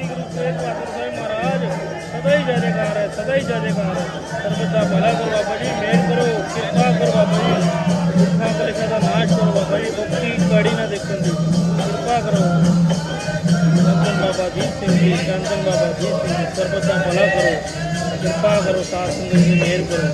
ਸ੍ਰੀ ਗੁਰੂ ਤੇਗ ਬਹਾਦਰ ਸਾਹਿਬ ਮਹਾਰਾਜ, ਸਦਾ ਹੀ ਜੈਕਾਰ ਹੈ, ਸਦਾ ਹੀ ਜੈਕਾਰ ਹੈ। ਸਰਬੱਤ ਭਲਾ ਕਰੋ ਬਾਬਾ ਜੀ ਮਿਹਰ ਕਰੋ, ਕਿਰਪਾ ਕਰੋ ਬਾਬਾ ਜੀ। ਦੁੱਖਾਂ ਕਲੇਸ਼ਾਂ ਦਾ ਨਾਸ਼ ਕਰੋ ਬਾਬਾ ਜੀ, ਮੁਕਤੀ ਕੜੀ ਨਾ ਦੇਖਣ ਦੀ। ਕਿਰਪਾ ਕਰੋ। ਸੰਤਨ ਬਾਬਾ ਜੀ ਸਿੰਘ ਜੀ ਸੰਤਨ ਬਾਬਾ ਜੀ ਸਿੰਘ ਸਰਬੱਤ ਭਲਾ ਕਰੋ। ਕਿਰਪਾ ਕਰੋ, ਸਾਧ ਸੰਗਤ ਦੀ ਮਿਹਰ ਕਰੋ।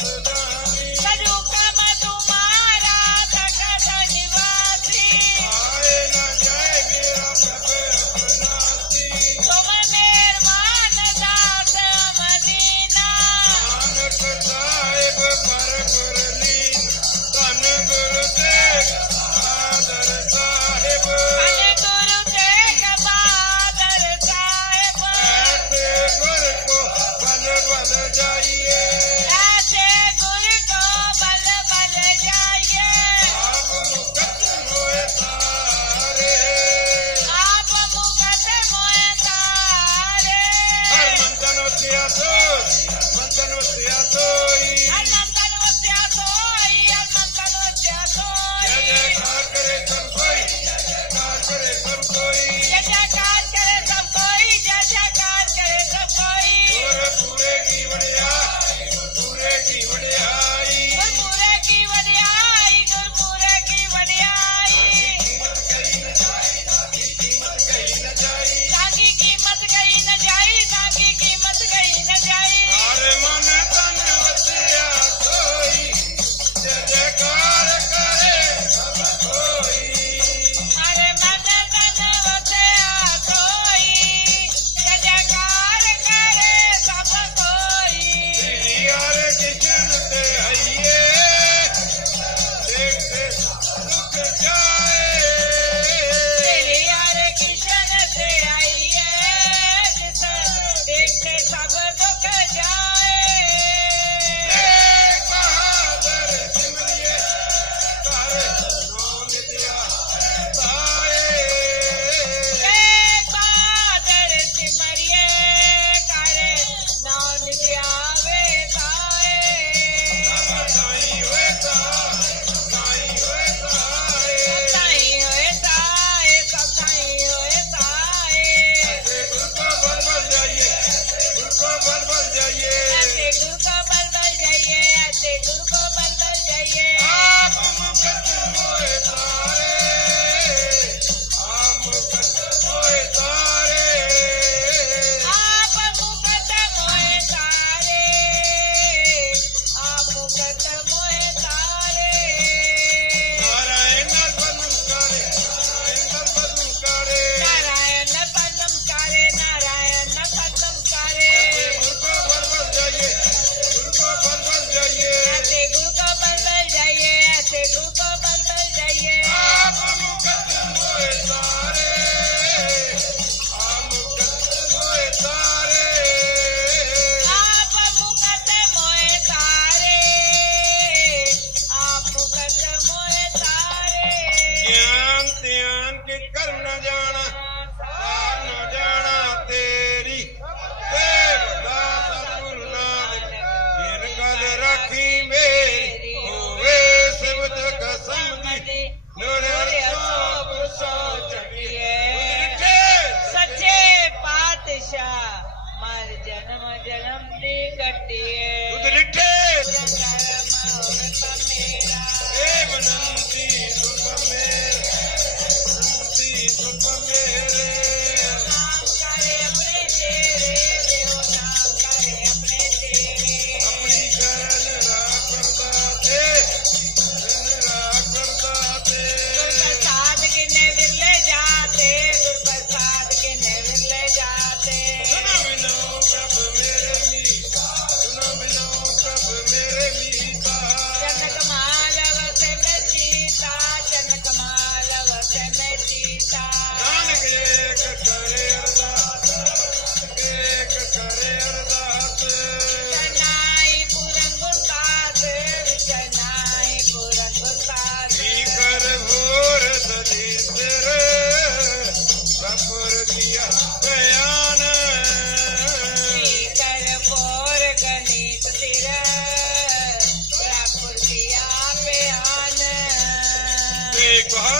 Thank you. siyaset, mantan wasiyasoy. Allah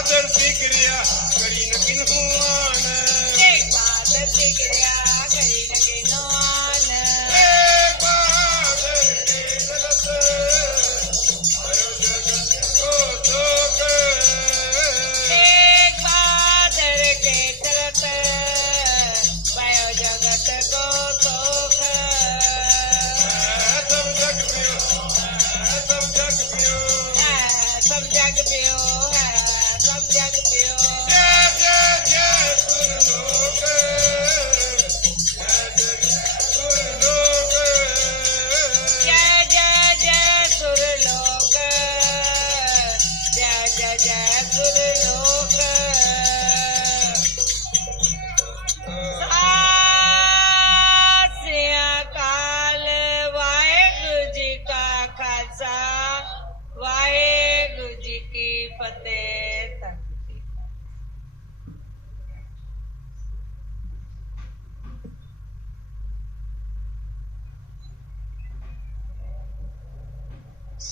ਤੇ ਬਹਾਦਰ ਸਿਕਰਿਆ ਕਰੀ ਨ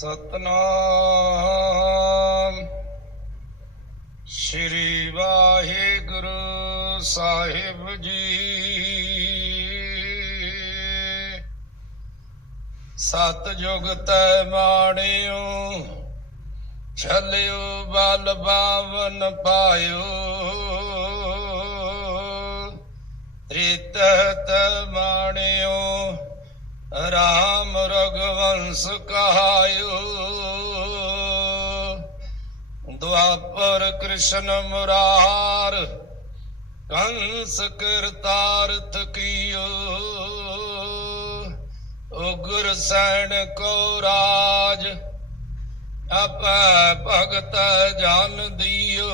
ਸਤਨਾਮ। ਸ਼੍ਰੀ ਵਾਹਿਗੁਰੂ ਸਾਹਿਬ ਜੀ। ਸਤ ਜੁਗ ਤੈ ਮਾਣਿਓ, ਛਲਿਓ, ਬਲ ਬਾਵਨ ਪਾਇਓ। ਤ੍ਰਿਤਤ ਮਾਣਿਓ ਰਾਮ ਰਗਵੰਸ ਕਹਾਇਓ ਦੁਆਪਰ ਕ੍ਰਿਸ਼ਨ ਮੁਰਾਰ ਕੰਸ ਕਰਤਾਰਥ ਕੀਓ ਉਗਰ ਸੈਣ ਕੋ ਰਾਜ ਆਪੈ ਭਗਤ ਜਨ ਦਿਓ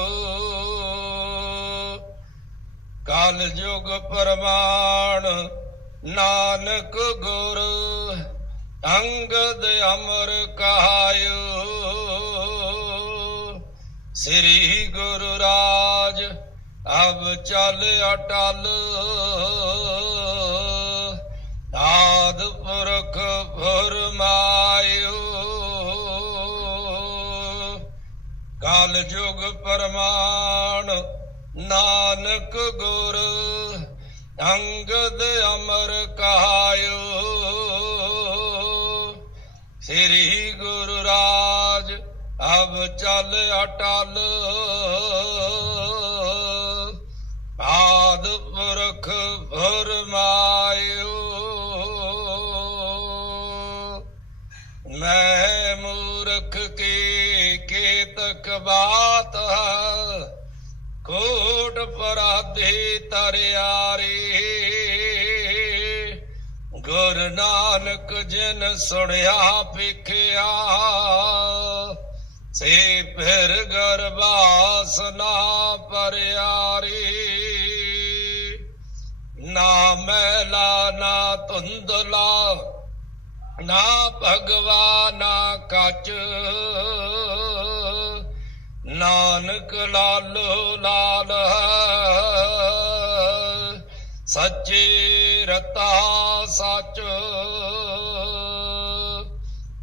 ਕਾਲ ਯੁਗ ਪ੍ਰਮਾਣ ਨਾਨਕ ਗੁਰ ਅੰਗਦ ਅਮਰ ਕਹਾਇਓ। ਸ੍ਰੀ ਗੁਰੂ ਰਾਜ ਅਬ ਚੱਲ ਅਟਲ। ਆਦ ਪੁਰਖ ਫਰਮਾਇਓ। ਕਾਲ ਯੁਗ ਪ੍ਰਮਾਣ ਨਾਨਕ ਗੁਰ ਅੰਗਦ ਅਮਰ ਕਹਾਇਓ। ਸ੍ਰੀ ਗੁਰੂ ਰਾਜ ਅਬ ਚੱਲ ਅਟਲ। ਆਦ ਪੁਰਖ ਫਰਮਾਇਓ ਮੈਂ ਮੂਰਖ ਕੀ ਕੇਤਕ ਬਾਤ ਕੋਟ ਪਰਾਧੇ ਤਰਿਆਰੇ। ਗੁਰ ਨਾਨਕ ਜਿਨ ਸੁਣਿਆ ਪਿਖਿਆ ਸੇ ਫਿਰ ਗਰਬਾਸ ਨਾ ਪਰਿਆਰੇ। ਨਾ ਮੈਲਾ, ਨਾ ਧੁੰਦਲਾ, ਨਾ ਭਗਵਾ, ਨਾ ਕੱਚ। ਨਾਨਕ ਲਾਲ ਲਾਲ ਸੱਚੇ ਰਤਾ ਸੱਚ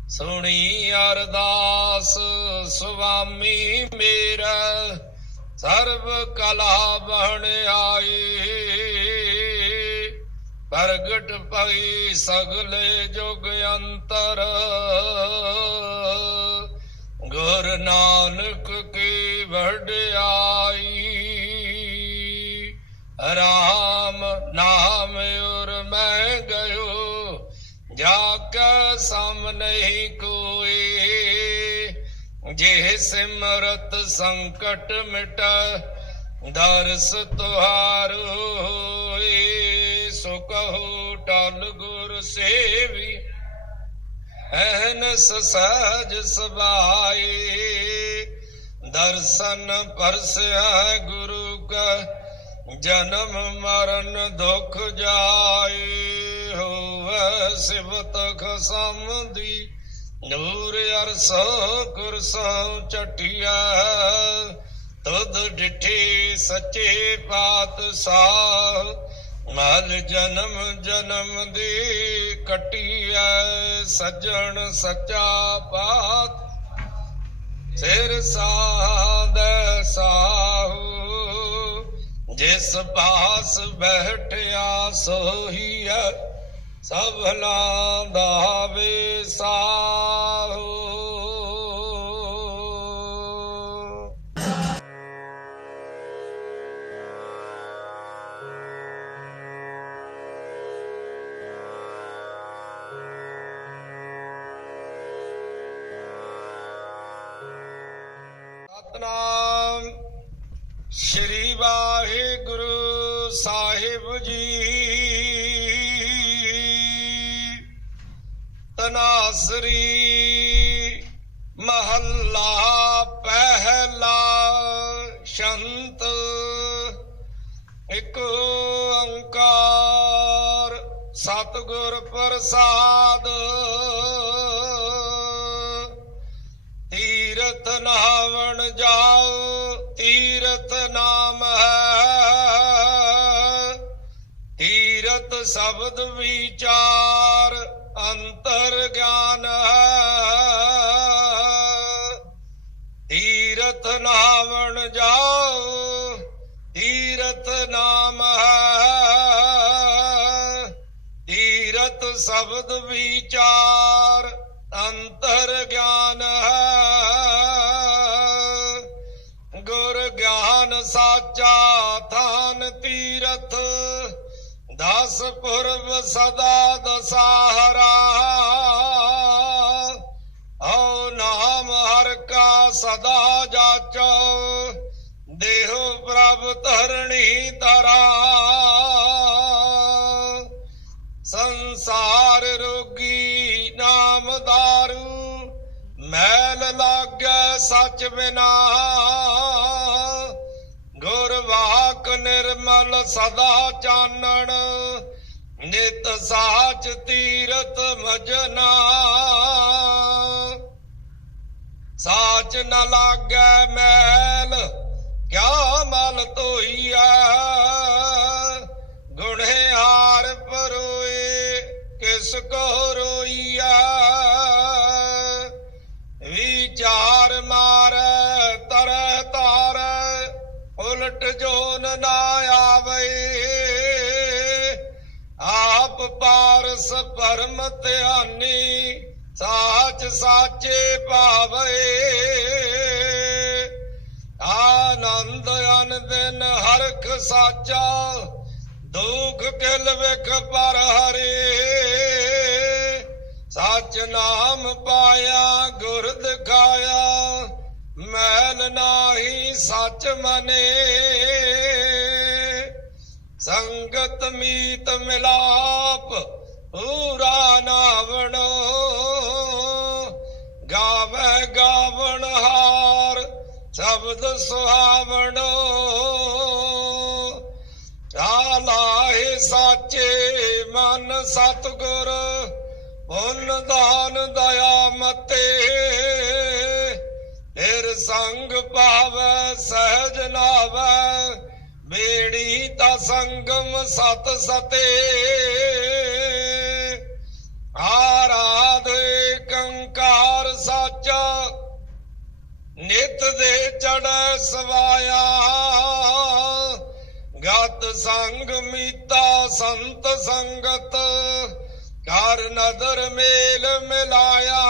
ਸੁਣੀ ਅਰਦਾਸ ਸੁਆਮੀ ਮੇਰਾ ਸਰਬ ਕਲਾ ਬਣ ਆਈ ਪ੍ਰਗਟ ਪਈ ਸਗਲੇ ਜੁਗ ਅੰਤਰ। ਗੁਰ ਨਾਨਕ ਕੀ ਵਡਿਆਈ ਰਾਮ ਨਾਮ ਉਰ ਮੈਂ ਗਇਓ, ਜਾ ਕੇ ਸਮ ਨਹੀਂ ਕੋਈ ਜੇ ਸਿਮਰਤ ਸੰਕਟ ਮਿਟ, ਦਰਸ ਤੁਹਾਰੂ ਹੋਏ। ਸੋ ਕਹੋ ਟਲ ਗੁਰ ਸੇਵੀ ਐਨਸ ਸਹਜ ਸਬਾਏ। ਦਰਸ਼ਨ ਪਰਸਿਆ ਗੁਰੂ ਕਾ, ਜਨਮ ਮਰਨ ਦੁਖ ਜਾਏ। ਹੋਵੇ ਸਿਵਤ ਖਸਮ ਦੀ ਨੂਰ ਅਰਸੋ ਕੁਰਸੋਂ ਚਟਿਆ ਤੁਧ ਡਿਠੀ ਸੱਚੇ ਪਾਤਸ਼ਾਹ ਮਲ ਜਨਮ ਜਨਮ ਦੀ ਕਟਿਐ, ਸੱਜਣ ਸੱਚਾ ਪਾਤ ਸਿਰ ਸਾਧ ਸਾਹੂ, ਜਿਸ ਪਾਸ ਬੈਠਿਆ ਸੋਹੀਐ, ਸਭਨਾ ਦਾ ਵਿਸਾਹੂ ਤਨਾਸਰੀ ਮਹੱਲਾ ਪਹਿਲਾ ਸ਼ੰਤ ਇਕ ਓੰਕਾਰ ਸਤਿਗੁਰ ਪ੍ਰਸਾਦ। ਤੀਰਥ ਨਾਵਣ ਜਾਓ, ਤੀਰਥ ਨਾਮ ਹੈ। ਤੀਰਥ ਸ਼ਬਦ ਵਿਚਾਰ ਅੰਤਰ ਗਿਆਨ ਹੈ। ਤੀਰਥ ਨਾਵਣ ਜਾਓ, ਤੀਰਥ ਨਾਮ ਹੈ। ਤੀਰਥ ਸ਼ਬਦ ਵਿਚਾਰ ਅੰਤਰ ਗਿਆਨ ਹੈ। ਗੁਰ ਗਿਆਨ ਸਾਚਾ ਥਾਨ ਦਸ ਪੁਰਬ ਸਦਾ ਦਸਾਹਰਾ ਓ ਨਾਮ ਹਰ ਕਾ ਸਦਾ ਜਾਚੋ ਦੇਹੋ ਪ੍ਰਭ ਧਰਣੀ ਤਰਾ ਸੰਸਾਰ ਰੋਗੀ ਨਾਮ ਦਾਰੂ ਮੈਲ ਲਾਗੈ ਸੱਚ ਬਿਨਾ ਵਾਕ ਨਿਰਮਲ ਸਦਾ ਚਾਨਣ, ਨਿਤ ਸਾਚ ਤੀਰਤ ਮਜਨਾ। ਸਾਚ ਨ ਲਾਗੈ ਮੈਲ, ਕਿਆ ਮਲ ਧੋਈਐ? ਗੁਣੇ ਹਾਰ ਪਰੋਏ, ਕਿਸ ਕੋ ਰੋਈਐ ਪਾਰਸ ਪਰਮ ਧਿਆਨੀ, ਸਾਚ ਸਾਚੇ ਭਾਵੇ ਆਨੰਦ ਅਨ ਹਰਖ ਸਾਚਾ, ਦੁਖ ਕਿਲ ਵਿਖ ਪਰ ਹਰੇ। ਸਚ ਨਾਮ ਪਾਇਆ, ਗੁਰ ਦਿਖਾਇਆ, ਮੈਲ ਨਾਹੀ ਸਚ ਮਨੇ। ਸੰਗਤ ਮੀਤ ਮਿਲਾਪ ਪੂਰਾ ਨਾਵਣੋ। ਗਾਵੇ ਗਾਵਣ ਹਾਰ, ਸ਼ਬਦ ਸੁਹਾਵਣੋ। ਆਲਾਹੇ ਸਾਚੇ ਮਨ ਸਤਗੁਰ ਪੁੰਨ ਦਾਨ ਦਇਆ ਮਤੇ। ਤੇਰ ਸੰਗ ਪਾਵੈ ਸਹਿਜ ਨਾਵੈ ਬੇੜੀ ਤਾ ਸੰਗਮ ਸਤ ਸਤੇ। ਆਰਾਧੇ ਕੰਕਾਰ ਸਾਚਾ, ਨਿਤ ਦੇ ਚੜੈ ਸਵਾਇਆ। ਗਤ ਸੰਗ ਮੀਤਾ ਸੰਤ ਸੰਗਤ ਕਰ ਨਦਰ ਮੇਲ ਮਿਲਾਇਆ।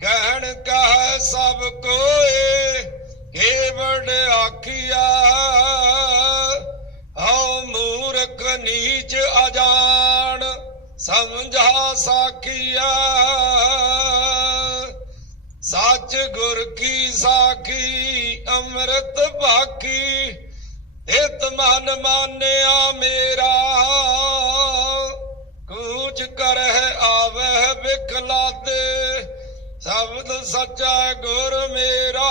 ਕਹਿਣ ਕਹ ਸਭ ਕੋਏ, ਕੇਵੜ ਆਖਿਆ। ਸਮਝਾ ਸਾਖੀਆ। ਸੱਚ ਗੁਰ ਕੀ ਸਾਖੀ, ਅੰਮ੍ਰਿਤ ਬਾਕੀ ਇਤ ਮਨ ਮਾਨਿਆ ਮੇਰਾ। ਕੂਚ ਕਰਹਿ ਆਵਹਿ ਬਿਖਲਾਦੇ ਸ਼ਬਦ ਸੱਚਾ ਗੁਰ ਮੇਰਾ।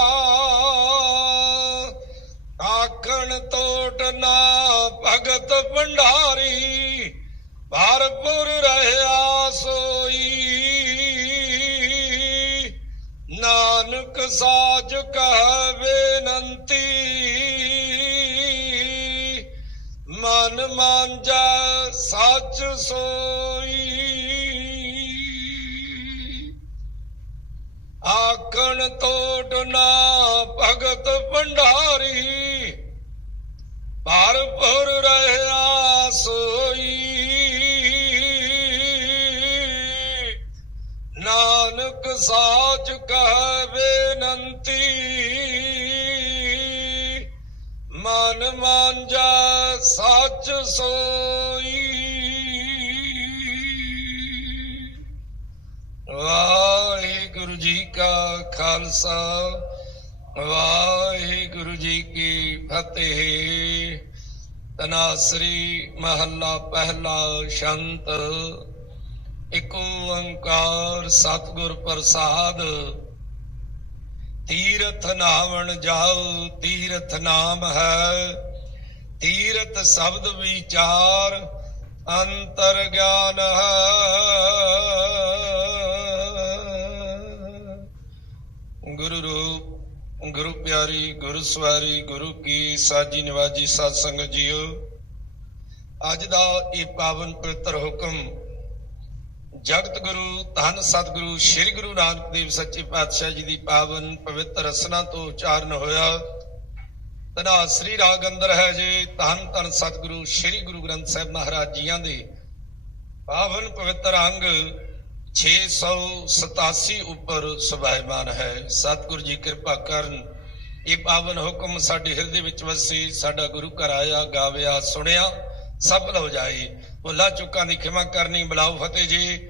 ਆਖਣ ਤੋਟ ਨਾ ਭਗਤ ਭੰਡਾਰੀ। ਭਰਪੁਰ ਰਹਿਆ ਸੋਈ। ਨਾਨਕ ਸਾਜ ਕਹ ਬੇਨੰਤੀ। ਮਨ ਮਾਂਜਾ ਸੱਚ ਸੋਈ। ਆਖਣ ਟੋਟ ਨਾ ਭਗਤ ਭੰਡਾਰੀ। ਭਰਪੁਰ ਰਹਿਆ ਸੋਈ। ਸਾਚ ਕਹ ਬੇਨੰਤੀ। ਮਨ ਮਾਂਜਾ ਸੱਚ ਸੋਈ। ਵਾਹਿਗੁਰੂ ਜੀ ਕਾ ਖਾਲਸਾ, ਵਾਹਿਗੁਰੂ ਜੀ ਕੀ ਫਤਿਹ। ਤਨਾਸਰੀ ਮਹੱਲਾ ਪਹਿਲਾ ਸ਼ੰਤ ਇਕ ਓੰਕਾਰ ਸਤਿਗੁਰ ਪ੍ਰਸਾਦ। ਤੀਰਥ ਨਾਵਣ ਜਾਉ, ਤੀਰਥ ਨਾਮ ਹੈ। ਤੀਰਥ ਸ਼ਬਦ ਵਿਚਾਰ ਅੰਤਰ ਗਿਆਨ ਹੈ। ਗੁਰੂ ਰੂਪ, ਗੁਰੂ ਪਿਆਰੀ, ਗੁਰੂ ਸਵਾਰੀ, ਗੁਰੂ ਕੀ ਸਾਜੀ ਨਿਵਾਜੀ ਸਤ ਸੰਗਤ ਜੀਓ। ਅੱਜ ਦਾ ਇਹ ਪਾਵਨ ਪਵਿੱਤਰ ਹੁਕਮ ਜਗਤ ਗੁਰੂ, ਧੰਨ ਸਤਿਗੁਰੂ, ਸ੍ਰੀ ਗੁਰੂ ਨਾਨਕ ਦੇਵ ਸੱਚੇ ਪਾਤਸ਼ਾਹ ਜੀ ਦੀ ਪਾਵਨ ਪਵਿੱਤਰ ਰਸਨਾ ਤੋਂ ਉਚਾਰਨ ਹੋਇਆ। ਤਨਾ ਸ੍ਰੀ ਰਾਗ ਅੰਦਰ ਹੈ ਜੀ, ਧੰਨ ਧੰਨ ਸਤਿਗੁਰੂ, ਸ੍ਰੀ ਗੁਰੂ ਗ੍ਰੰਥ ਸਾਹਿਬ ਮਹਾਰਾਜ ਜੀਆਂ ਦੇ। ਪਾਵਨ ਪਵਿੱਤਰ ਅੰਗ 687 ਉੱਪਰ ਸੁਭਾਇਮਾਨ ਹੈ। ਸਤਿਗੁਰੂ ਜੀ ਕਿਰਪਾ ਕਰਨ, ਇਹ ਪਾਵਨ ਹੁਕਮ ਸਾਡੇ ਹਿਰਦੇ ਵਿੱਚ ਵਸੇ, ਸਾਡਾ ਗੁਰੂ ਘਰ ਆਇਆ, ਗਾਵਿਆ, ਸੁਣਿਆ ਸਫਲ ਹੋ ਜਾਏ। ਭੁੱਲਾ ਚੁੱਕਾਂ ਦੀ ਖਿਮਾ ਕਰਨੀ ਬਲਾਉ ਫਤਿਹ ਜੀ।